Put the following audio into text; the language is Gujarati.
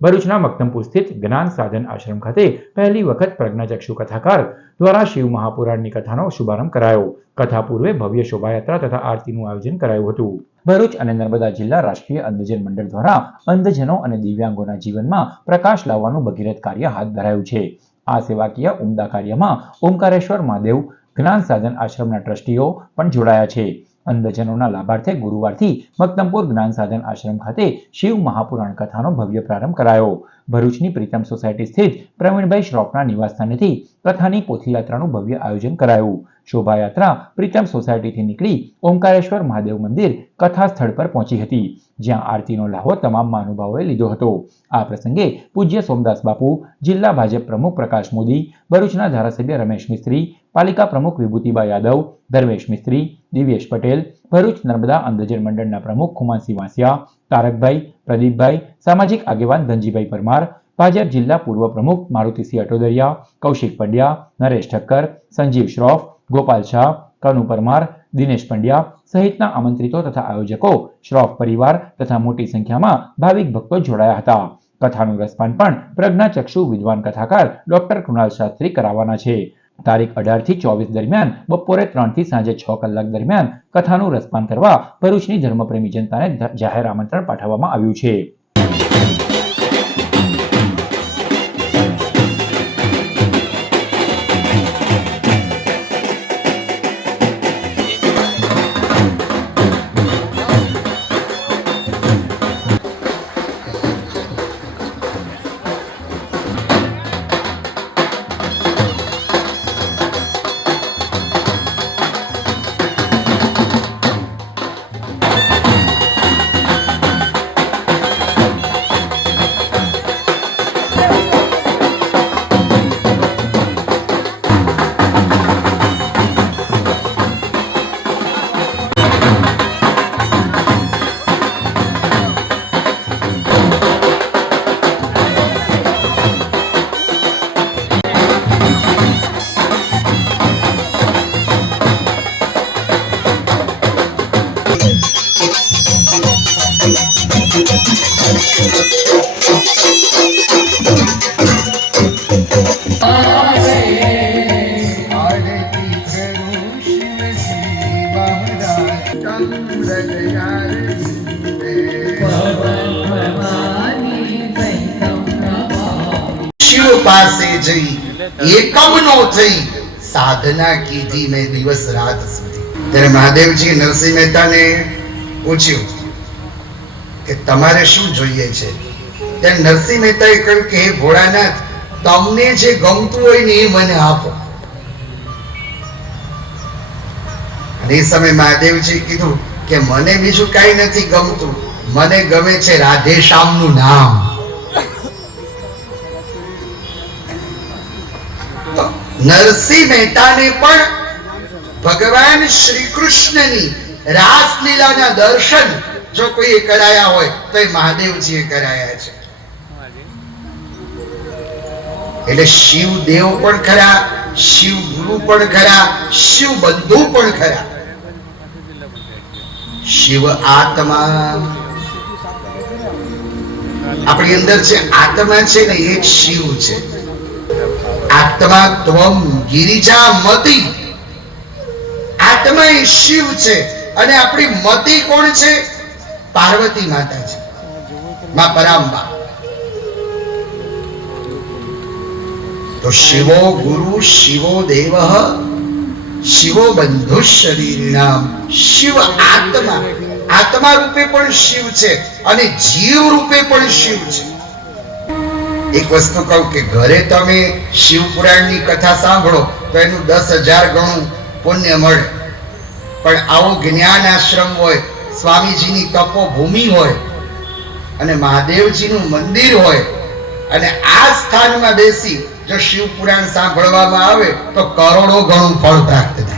ભરૂચના મક્તમપુર સ્થિત જ્ઞાન સાધન આશ્રમ ખાતે પહેલી વખત પ્રજ્ઞાચક્ષુ કથાકાર દ્વારા શિવ મહાપુરાણની કથાનો શુભારંભ કરાયો. કથા પૂર્વે ભવ્ય શોભાયાત્રા તથા આરતીનું આયોજન કરાયું હતું. ભરૂચ અને નર્મદા જિલ્લા રાષ્ટ્રીય અંધજન મંડળ દ્વારા અંધજનો અને દિવ્યાંગોના જીવનમાં પ્રકાશ લાવવાનું ભગીરથ કાર્ય હાથ ધરાયું છે. આ સેવાકીય ઉમદા કાર્યમાં ઓમકારેશ્વર મહાદેવ જ્ઞાન સાધન આશ્રમના ટ્રસ્ટીઓ પણ જોડાયા છે. અંધજનોના લાભાર્થે ગુરુવારથી મક્તમપુર જ્ઞાન સાધન આશ્રમ ખાતે શિવ મહાપુરાણ કથાનો ભવ્ય પ્રારંભ કરાયો. ભરૂચની પ્રીતમ સોસાયટી સ્થિત પ્રવીણભાઈ શ્રોફના નિવાસસ્થાનેથી કથાની પોથીયાત્રાનું ભવ્ય આયોજન કરાયું. શોભાયાત્રા પ્રીતમ સોસાયટીથી નીકળી ઓમકારેશ્વર મહાદેવ મંદિર કથા સ્થળ પર પહોંચી હતી, જ્યાં આરતીનો લાહો તમામ મહાનુભાવોએ લીધો હતો. આ પ્રસંગે પૂજ્ય સોમદાસ બાપુ, જિલ્લા ભાજપ પ્રમુખ પ્રકાશ મોદી, ભરૂચના ધારાસભ્ય રમેશ મિસ્ત્રી, પાલિકા પ્રમુખ વિભૂતિબા યાદવ, ધર્મેશ મિસ્ત્રી, દિવ્યેશ પટેલ, ભરૂચ નર્મદા અંધજન મંડળના પ્રમુખ ખુમાનસિંહ વાસિયા, તારકભાઈ, પ્રદીપભાઈ, સામાજિક આગેવાન ધનજીભાઈ પરમાર, ભાજપ જિલ્લા પૂર્વ પ્રમુખ મારુતિસિંહ અટોદરિયા, કૌશિક પંડ્યા, નરેશ ઠક્કર, સંજીવ શ્રોફ, ગોપાલ શાહ, કનુ પરમાર, દિનેશ પંડ્યા સહિતના આમંત્રિતો તથા આયોજકો, શ્રોફ પરિવાર તથા મોટી સંખ્યામાં ભાવિક ભક્તો જોડાયા હતા. કથાનું રસપાન પણ પ્રજ્ઞાચક્ષુ વિદ્વાન કથાકાર ડોક્ટર કૃણાલ શાસ્ત્રી કરાવવાના છે. તારીખ 18 થી 24 દરમિયાન બપોરે 3 થી સાંજે 6 કલાક દરમિયાન કથાનું રસપાન કરવા ભરૂચની ધર્મપ્રેમી જનતાને જાહેર આમંત્રણ પાઠવવામાં આવ્યું છે. શિવ પાસે જઈ એકમનો થઈ સાધના કીધી મેં દિવસ રાત સુધી. ત્યારે મહાદેવજી નરસિંહ મહેતાને પૂછ્યું કે તમારે શું જોઈએ છે? ત્યારે નરસિંહ મહેતાએ કહ્યું કે હે ભોળાનાથ, તમને જે ગમતું હોય ને એ મને આપો. અને એ સમયે મહાદેવજી કીધું કે મને બીજું કઈ નથી ગમતું, મને ગમે છે રાધેશ્યામનું નામ. નરસિંહ મહેતાને પણ ભગવાન શ્રી કૃષ્ણની રાસલીલાના દર્શન જો કોઈ કરાયા હોય તો એ મહાદેવજીએ કરાયા છે. એટલે શિવ દેવ પણ ખરા, શિવ ગુરુ પણ ખરા, શિવ બંધુ પણ ખરા. શિવ આત્મા આપણી અંદર છે, આત્મા છે ને એ શિવ છે. આત્મા ત્વમ ગિરિજા મતિ, આત્મા એ શિવ છે અને આપણી મતિ કોણ છે? પાર્વતી માતા છે, માં પરાંબા. તો શિવો ગુરુ શિવો દેવ શિવો બંધુ શરીરનામ. શિવ આત્મા, આત્મા રૂપે પણ શિવ છે અને જીવ રૂપે પણ શિવ છે. એક વસ્તુ કહું કે ઘરે તમે શિવ પુરાણની કથા સાંભળો તો એનું 10,000 ગણું પુણ્ય મળે. પણ આવો જ્ઞાન આશ્રમ હોય, સ્વામીજીની તપોભૂમિ હોય અને મહાદેવજીનું મંદિર હોય અને આ સ્થાનમાં બેસી જો શિવ પુરાણ સાંભળવામાં આવે તો કરોડો ગણું ફળ પ્રાપ્ત થાય.